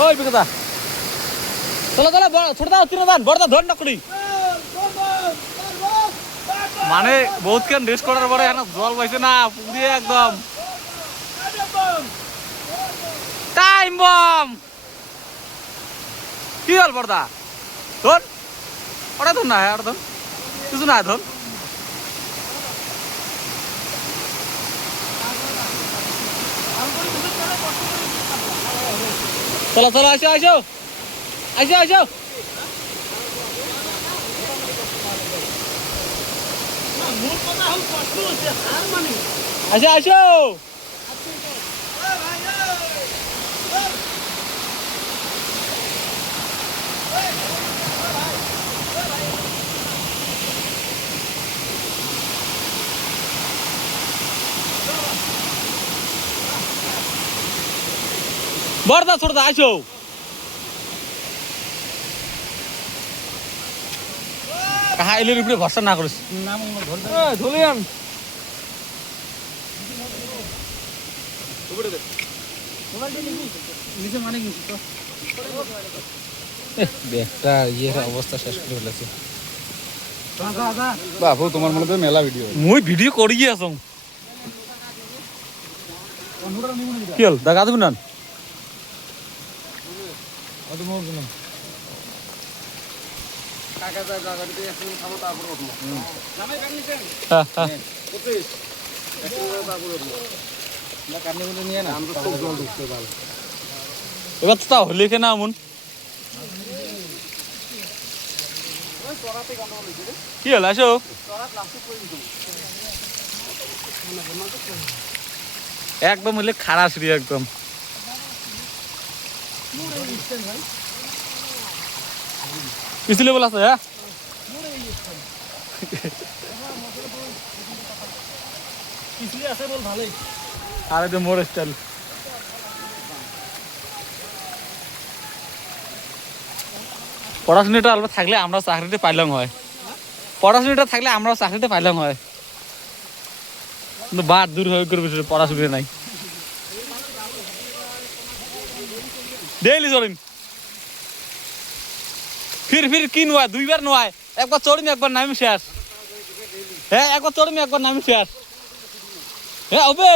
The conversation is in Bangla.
ওই বিকতা চলো চলো ছোট দাও তিন দান বড় দাও ধর না করি মানে বহুত কেন রেস্ট করার পরে এখন জল পাইছে না পুরিয়ে একদম টাইম বম কি হল বড়দা ধর ওটা ধর না আর ধর কিছু না ধর চলো চলো আসো আসো আসো আসো আসো আসো বড়দা ছোটদা আসো কাহা এলের উপরে ভরসা না করিস ধরিয়ান একটা ইয়ের অবস্থা শেষ করে ফেলেছে বাবু তোমার মনে হয় মেলা ভিডিও মুই ভিডিও করি আছো কি হল দেখা দেবেন না এবার তো তাও লিখে না এমন কি হল আসো একদম হইলে খারাপ সিঁড়ি একদম পিছলে বল আছে হ্যাঁ আর এটা মোর স্টাইল পড়াশোনাটা আলবা থাকলে আমরা চাকরিতে পাইলাম হয় পড়াশোনাটা থাকলে আমরা চাকরিতে পাইলাম হয় কিন্তু বাদ দূর হয়ে করবে পড়াশোনা নাই ডেইলি চলিন ফির ফির কি নয় দুইবার নয় একবার চড়িনি একবার নামি শেষ হ্যাঁ একবার চড়িনি একবার নামি শেষ হ্যাঁ হবে